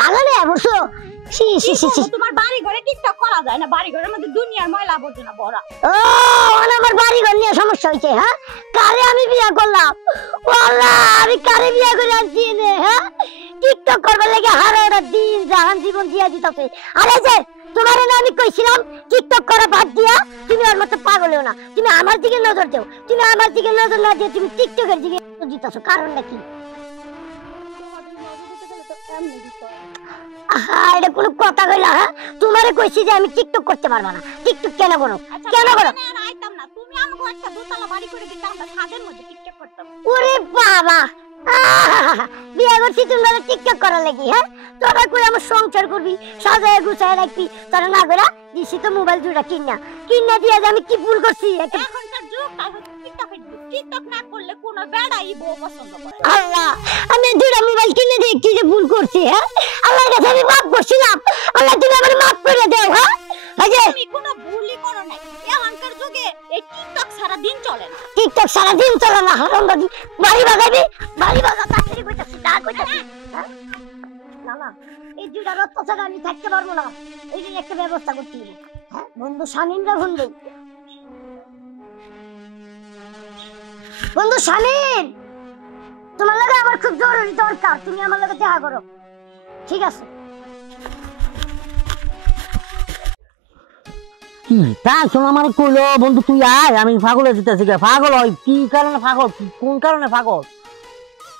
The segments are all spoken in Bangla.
বাগানে বসো তোমার বাড়ি ঘরে টিকটক করা যায় না বাড়ি ঘরের মধ্যে দুনিয়ার ময়লা আবর্জনা ভরা ও আমার বাড়ি ঘর নিয়ে সমস্যা হইছে হ্যাঁ কারে আমি বিয়া করলাম ওয়াল্লাহ আমি কারে বিয়া করে আনছি নে হ্যাঁ টিকটক করবার লাগে হারারা দিন জাহান জীবন দিয়া দিতাছে আরে যে তোমার না আমি কইছিলাম টিকটক করা বাদ দিয়া তুমি আর মত পাগল হও না তুমি আমার দিকে নজর দাও তুমি আমার দিকে নজর না দিয়ে তুমি টিকটকের দিকে দিতাছো কারণটা কি এটা কোনো কথা কইলা হ্যাঁ তোমারে কইছি যে আমি টিকটক করতে পারবো না টিকটক কেন করো কেন করো আইতাম না তুমি আমাকে একটা দোতলা বাড়ি করে দিতে আমরা ছাদের মধ্যে টিকটক করতাম ওরে বাবা বিয়ে করছি তুমি টিকটক করার লাগি হ্যাঁ তোরা কই আমার সংসার করবি সাজায় গুছায় রাখবি তোরা না করে দিছি তো মোবাইল দুটা কিনা দিয়ে আমি কি ভুল করছি এখনকার যুগ টিকটক না করলে কোন বেড়াই বউ পছন্দ করে আল্লাহ আমি দুটা মোবাইল কিনে দিয়ে কি যে ভুল করছি হ্যাঁ আল্লাহর কাছে আমি মাফ করছিলাম আল্লাহ তুমি আমার মাফ করে দাও হ্যাঁ তুমি কোনো ভুলই করো না এখনকার যুগে এই টিকটক সারা দিন চলে না টিকটক সারা দিন চলে না হারামজাদি বাড়ি বাগাবি বাড়ি বাগা তাড়াতাড়ি কইতাছি দা কইতাছি না না এই দুটা রত্ন ছাড়া আমি থাকতে পারবো না এই যে একটা ব্যবস্থা করতে হবে হ্যাঁ বন্ধু শামিনরা বন্ধু শামিন তোমার লাগে আমার খুব জরুরি দরকার তুমি আমার লাগে দেখা করো ঠিক আছে কি তা শোন আমার কইলো বন্ধু তুই আয় আমি পাগল হয়ে যেতেছি পাগল হয় কি কারণে পাগল কোন কারণে পাগল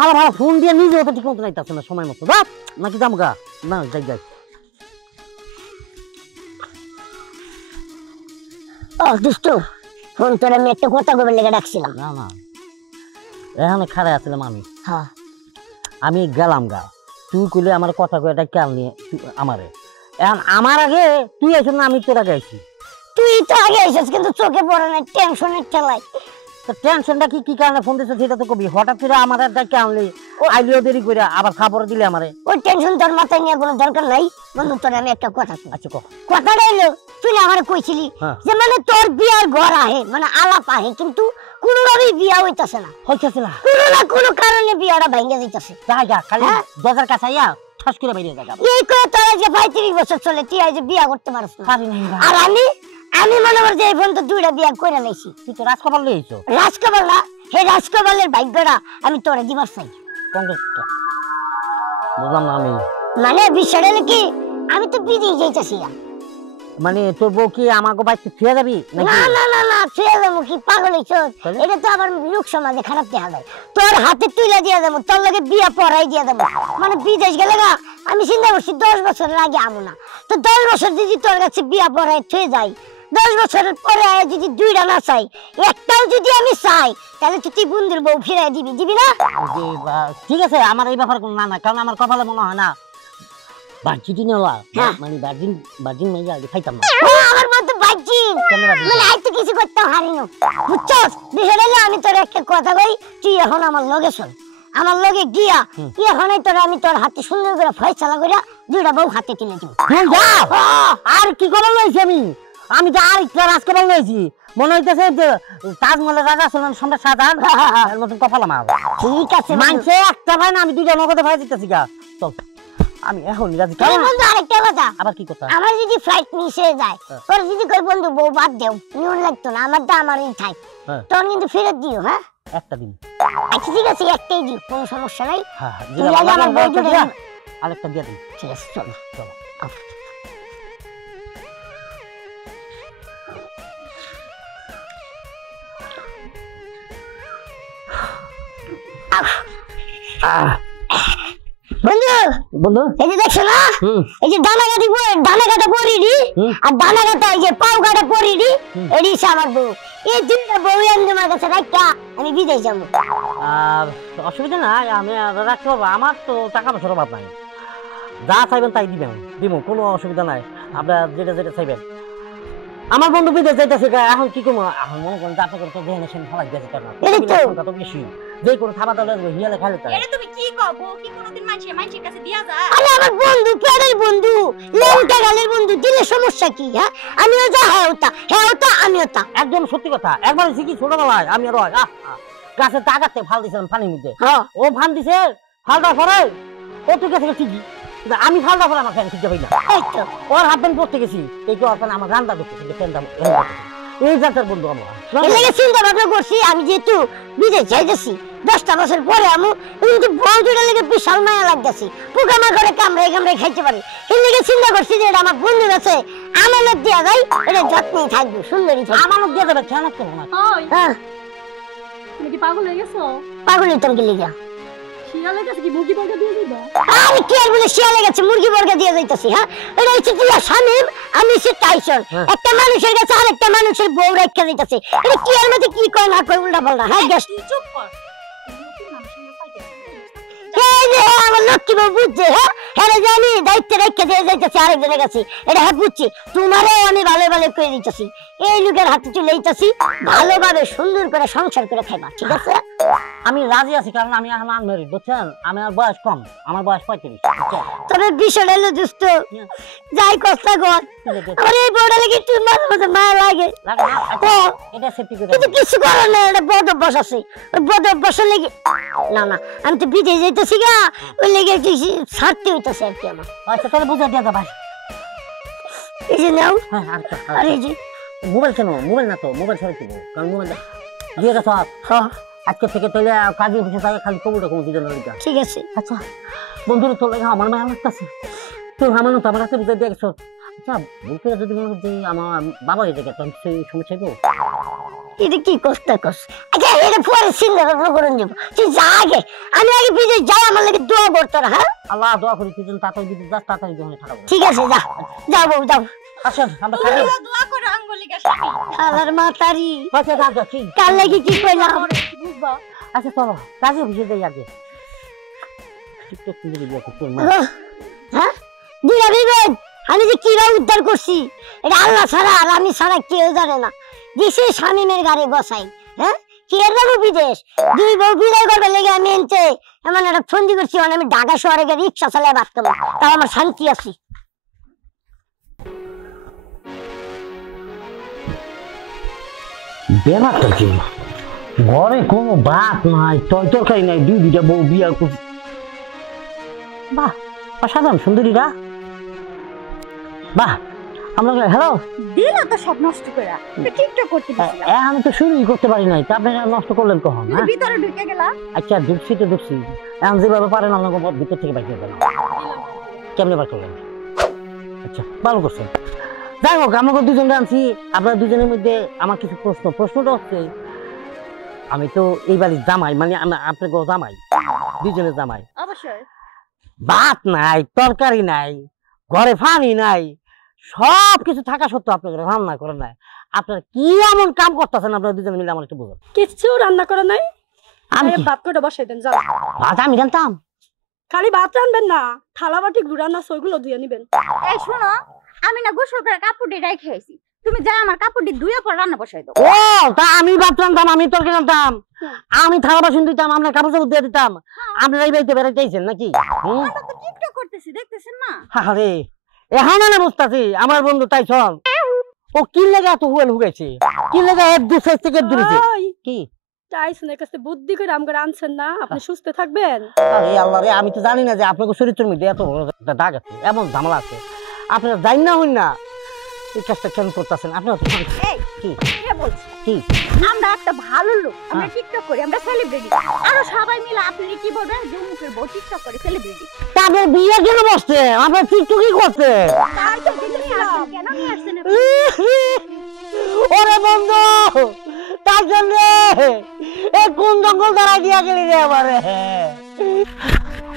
ভালো ভালো ফোন দিয়ে নিজে ওটা ঠিক মতো যাইতেছে না সময় মতো বাপ নাকি দামগা না যাই ও দুষ্টু ফোন তোর আমি একটা কথা কবে লেগে ডাকছিলাম না এখানে খাড়া আসলাম হ্যাঁ আমি গেলাম গা তুই কইলে আমার কথা কয়ে এটা কেন নিয়ে আমারে এখন আমার আগে তুই আইছ না আমি তোর আগে আইছি তুই তো আগে আইছিস কিন্তু চোখে পড়ে না টেনশনের ঠেলায় তো টেনশনটা কি কারণে ফোন দিছিস সেটা তো কবি হঠাৎ করে আমার ডাকে আনলি আইলিও দেরি করে আবার খবর দিলে আমারে ওই টেনশন তোর মাথায় নিয়ে কোনো দরকার নাই বন্ধু তোর আমি একটা কথা কই আচ্ছা কথাটা হলো তুই আমারে কইছিলি যে মানে তোর বিয়ার ঘর আহে মানে আলাপ আহে কিন্তু কোনোভাবেই বিয়া হইতাছে না কোনো না কোনো কারণে বিয়াটা ভাঙা যাইতাছে যা খালি দরজার কাছে আইয়া ঠাস করে বাইরে যা এই কই তোর যে 35 বছর চলে তুই আই যে বিয়া করতে পারছ না আর আমি মনে করি যে এই পর্যন্ত দুইটা বিয়া করে লাইছি তুই তো রাজকপাল লইছো রাজকপাল না হে রাজকপালের ভাগ্যটা আমি তোরে দিবার চাই বুঝলাম না আমি মানে বিষয়টা কি আমি তো বিদেশ যাইতাছি মানে তোর বউ কি আমাকে বাইতে ছুঁয়ে যাবি না ছুঁয়ে যাবো কি পাগল হইছস এটা তো আবার লোক সমাজে খারাপ দেখা যায় তোর হাতে তুইলা দিয়া দেবো তোর লগে বিয়া পড়াই দিয়া দেবো মানে বিদেশ গেলে গা আমি চিন্তা করছি 10 বছর আগে আমু না তো 10 বছর যদি তোর কাছে বিয়া পড়াই ছুঁয়ে যাই 10 বছরের পরে যদি দুইটা না চাই একটাও যদি আমি চাই তাহলে তুই বন্ধুর বউ ফিরাই দিবি না ঠিক আছে আমার এই ব্যাপার কোনো না কারণ আমার কপালে মনে হয় না বাজিটি নেওয়া মানে বাজিন মাইয়া আগে খাইতাম না আমার মত বাজিন মানে আইতে কিছু করতে হারি না বুঝছস বিষয়টা আমি তোর একটা কথা কই তুই এখন আমার লগে চল আমার লগে গিয়া এখনই তোর আমি তোর হাতে সুন্দর করে ফয়সালা কইরা দুইটা বউ হাতে তুলে দিব আর কি করার লইছি আমি তো আর একটা রাজকপাল লইছি মনে হইতেছে যে তাজমহলের রাজা ছিলেন সম্রাট শাহজাহান এর মতন কপাল আমার ঠিক আছে মানছে একটা ভাই না আমি দুইটা নগদে ভাই দিতেছি গা চল আমি এখন রাজি কেন বন্ধু আরেকটা কথা আবার কি কথা আমার যদি ফ্লাইট মিস হয়ে যায় তোর যদি কই বন্ধু বউ বাদ দেও নিউন লাগতো না আমারটা আমারই থাক তোর কিন্তু ফেরত দিও হ্যাঁ একটা দিন আচ্ছা ঠিক আছে একটাই দিও কোনো সমস্যা নাই হ্যাঁ আমার বউটা আরেকটা দিয়ে দিন ঠিক আছে চলো বন্ধু এই যে দেখছ না এই যে ডানা কাটা পরিডি আর ডানা কাটা এই যে পাও কাটা পরিডি এডি আমার বউ এই দুইটা বউ এনে আমার কাছে রাখা আমি বিদেশ যাব অসুবিধা নাই আমি রাখতে পারবো আমার তো টাকা পয়সার অভাব নাই যা চাইবেন তাই দিব কোনো অসুবিধা নাই আপনার যেটা চাইবেন আমার বন্ধু বিদেশ যাইতেছে এখন কি করবো এখন মনে করেন আপনি করে তো দেখেন সেন ফেলাই দিয়েছে কেন তো বেশি যে কোনো খাবার দাবার হিয়ালে খাইলে তাই এটা তুমি কি কও বউ কি কোনোদিন মানুষের কাছে দিয়া যায় আরে আমার বন্ধু পেটের বন্ধু লেউটা গালের বন্ধু দিলে সমস্যা কি হ্যাঁ আমিও যা হেওতা আমিও তা একদম সত্যি কথা একবার শিখি ছোটবেলায় আমি আর গাছের টাকাতে ফাল দিয়েছিলাম পানির মধ্যে ও ফান দিছে ফালটা পরে ও তুই গেছে ঠিকই আমি ফালদা করে আমার ফ্যান ঠিক যাবে না এই তো ওর হাত প্যান্ট পরতে গেছি এই তো আপনার আমার রান্না করতে ফ্যান দাম এই জাতের বন্ধু আমরা এর লাগে চিন্তা ভাবনা করছি আমি যেহেতু বিদেশ যাইতেছি 10টা বছর পরে আমি কিন্তু বউ দুটা লেগে বিশাল মায়া লাগতেছি পোকামা করে কামড়ে কামড়ে খাইতে পারি এর লাগে চিন্তা করছি যে এটা আমার বন্ধুর আছে আমানত দেওয়া যায় এটা যত্নেই থাকবে সুন্দরী থাকবে আমানত দিয়ে দেবে খেয়াল করবো না ওই হ্যাঁ তুমি কি পাগল হয়ে গেছো পাগলের তোর গেলে গা শিয়ালের কাছে কি মুরগি বর্গা দিয়ে দিবা আরে কি আর বলে শিয়ালে গেছে মুরগি বর্গা দিয়ে যাইতেছি হ্যাঁ এটা হচ্ছে টিয়া শামিম আমি সে টাইসন একটা মানুষের কাছে আরেকটা মানুষের বউ রেখে যাইতেছে এটা কি এর মধ্যে কি কয় না কয় উল্টা পাল্টা হ্যাঁ গ্যাস তুই চুপ কর নতুন মানুষের সাথে এই যে আমার লক্ষ্মী বউ বুঝছে হ্যাঁ হ্যাঁ জানি দায়িত্ব রেখে দিয়ে যাইতেছি আরেকজনের কাছে এটা হ্যাঁ বুঝছি তোমারও আমি ভালো ভালো করে দিতেছি এই লোকের হাতে চলে যাইতেছি ভালোভাবে সুন্দর করে সংসার করে খাইবা ঠিক আছে আমি রাজি আছি কারণ আমি এখন আনমেরিড বুঝছেন আমার বয়স কম আমার বয়স 35 তবে বিষয়টা হলো দোস্ত যাই কষ্ট কর আমার এই বউটা লেগে তুই মাঝে মাঝে মায়া লাগে এটা সেফটি করে কিন্তু কিছু করার নেই এটা বদ অভ্যাস আছে ওই বদ অভ্যাসের লেগে না না আমি তো বিদেশ যাইতেছি গা ওই লেগে ছাড়তে হইতেছে আর কি আমার আচ্ছা তাহলে বুঝা দিয়ে ভাই এই যে নাও হ্যাঁ আর এই যে মোবাইল কেন মোবাইল না তো মোবাইল ছাড়া দিব কারণ মোবাইল দিয়ে গেছ হ্যাঁ আজকে থেকে তাহলে কাজে বসে থাকে খালি কবুটা কবু দুজন লড়িকা ঠিক আছে আচ্ছা বন্ধুর তোর লাগে আমার মায়া লাগতেছে তোর আমানো তো আমার হাতে বুঝাই দিয়ে গেছ আচ্ছা বলতে যদি মনে যে আমার বাবা এই জায়গায় তখন সেই সমস্যা হইব এটা কি কষ্ট কষ্ট আচ্ছা এটা পরে চিন্তা ভাবনা করে যাব তুই যা আগে আমি আগে বিদেশ যাই আমার লাগে দোয়া করতে হ্যাঁ আল্লাহ দোয়া করি তুই যেন তাড়াতাড়ি বিদেশ যাস তাড়াতাড়ি জীবনে থাকাবো ঠিক আছে যা যাও বউ যাও আসেন আমরা খাবো দোয়া করে আঙ্গুলি গেছে আমার মাতারি আচ্ছা যাচ্ছি কাল লাগি কি কইলাম বুঝবা আচ্ছা চলো কাজে বসে যাই আগে টিকটক কিনে দিবি তোর মা হ্যাঁ দিলা বিবেক আমি যে কিরা উদ্ধার করছি এটা আল্লাহ ছাড়া আর আমি ছাড়া কেউ জানে না দিছে শামিমের গাড়ি বসাই হ্যাঁ কি এর যাবো বিদেশ দুই বউ বিদায় করবে লেগে আমি এনতে এমন একটা ফন্দি করছি মানে আমি ঢাকা শহরে গিয়ে রিক্সা চালায় বাঁচতে পারবো তাও আমার শান্তি আছি ব্যাপারটা কি ঘরে কোনো ভাত নাই তরকারি নাই দুইটা বউ বিয়া করছি বাহ অসাধারণ সুন্দরীরা বাহ আমরা হ্যালো দিলা তো সব নষ্ট করে টিকটক করতে দিছিলাম আমি তো শুরুই করতে পারি নাই তা আপনারা নষ্ট করলেন কখন হ্যাঁ ভিতরে ঢুকে গেলা আচ্ছা ঢুকছি তো ঢুকছি এখন যেভাবে পারেন আপনাকে ভিতর থেকে বাইক দেবেন কেমনে বার করলেন আচ্ছা ভালো করছেন যাই হোক আমাকে দুজন আনছি আপনার দুজনের মধ্যে আমার কিছু প্রশ্নটা হচ্ছে আমি তো এই বাড়ির জামাই মানে আপনার জামাই দুজনের জামাই অবশ্যই ভাত নাই তরকারি নাই ঘরে পানি নাই সব কিছু থাকা সত্ত্বেও আপনাকে রান্না করে নাই আপনারা কি এমন কাম করতেছেন আপনারা দুজন মিলে আমার একটু বুঝুন কিছু রান্না করা নাই আমি ভাত করে বসাই দেন যাও ভাত আমি জানতাম খালি ভাত রান্নবেন না থালা বাটি গুড়ানা সইগুলো ধুয়ে নিবেন এই শোনো আমি না গোসল করে কাপড়টি রেখে আইছি তুমি যা আমার কাপড়টি ধুয়ে পর রান্না বসাই দাও ও তা আমি ভাত রান্তাম আমি তরকারি রান্তাম আমি থালা বাসন দিতাম আমরা কাপড় চাপড় দিয়ে দিতাম আপনারা এই বাড়িতে বেড়াইতেছেন নাকি আমরা তো টিকটক করতেছি দেখতেছেন না আরে এখন না বুঝতেছি আমার বন্ধু টাইসন ও কি লেগে এত হুয়েল হুগেছে কি লেগে এক দু সাইজ থেকে দূরেছে কি টাইসনের কাছে বুদ্ধি করে আমগরে আনছেন না আপনি সুস্থ থাকবেন আরে আল্লাহ রে আমি তো জানি না যে আপনার শরীরের মধ্যে এত বড় একটা দাগ আছে এমন ঝামেলা আছে আপনারা জানি না হইন না এই কাজটা কেন করতেছেন আপনারা তো এই কি কে বলছে কি আমরা একটা ভালো লোক আমরা টিকটক করি আমরা সেলিব্রিটি আর সবাই মিলে আপনি কি বলবেন যে মুখের বউ টিকটক করে সেলিব্রিটি তাদের বিয়ে কেন বসছে আপনার টিকটকই করছে তাই তো দিলাম কেন নিয়ে আসছেন ওরে বন্ধু তার জন্য এই কোন জঙ্গল দাঁড়াই দিয়া গেলি রে আমারে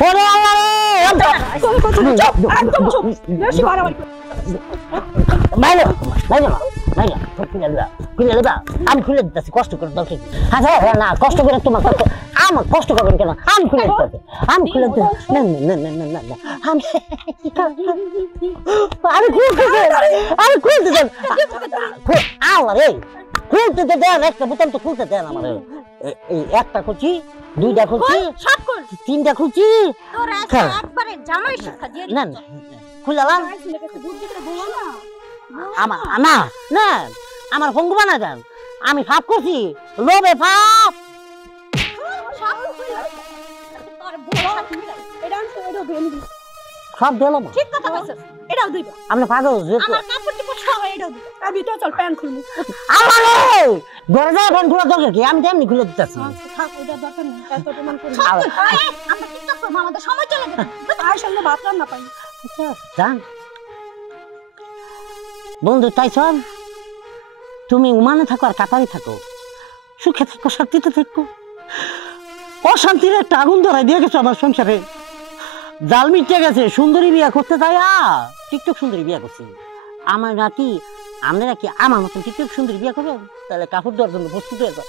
ওরে আল্লাহ রে একদম চুপ বেশি বাড়াবাড়ি বাইরে বাইরে বাইরে খুলে দেবা আমি খুলে দিতেছি কষ্ট করে দরকার কি হ্যাঁ না কষ্ট করে তোমার আমার কষ্ট করবেন কেন আমি খুলে দিতেছি আমি খুলে দিতে না না না না না না আমি খুলতে দেন আল্লাহ রে খুলতে দেন একটা বোতাম তো খুলতে দেন আমার এই একটা খুলছি দুইটা খুলছি সব কর তিনটা খুলছি তোর একবারে জামাই শিক্ষা দিয়ে না না খুললাম টাইসনের কাছে বুদ্ধি করে বলো না আমার না না আমার ভঙ্গ বানা দেন আমি ফাপ করছি লোভে ফাপ সব কইলা তোর বড় এটা আনছো এটা ধরে নিবি সব দিলাম ঠিক কথা কইছস এটাও দিবা আপনি পাগল আমার কাপড় টিপড় সব এটাও দিবা আর ভিতর চল প্যান্ট খুলমু আমারে ঘরে যাই ফোন খোলা দরকার কি আমি তেমনি খুলে দিতেছি থাক ওটা দরকার নেই এত প্রমাণ করি আ- আমরা টিকটক করব আমাদের সময় চলে যাবে আর সামনে ভাত রান্না পাই জান বন্ধু তাই চল তুমি উমানে থাকো আর কাতারে থাকো সুখে থাকো শান্তিতে থাকো অশান্তির একটা আগুন ধরাই দিয়ে গেছো আমার সংসারে জাল মিটে গেছে সুন্দরী বিয়া করতে যাইয়া টিকটক সুন্দরী বিয়া করছি আমার নাকি আমরা নাকি আমার মতন টিকটক সুন্দরী বিয়া করবেন তাহলে কাপড় দেওয়ার জন্য প্রস্তুত হয়ে যাও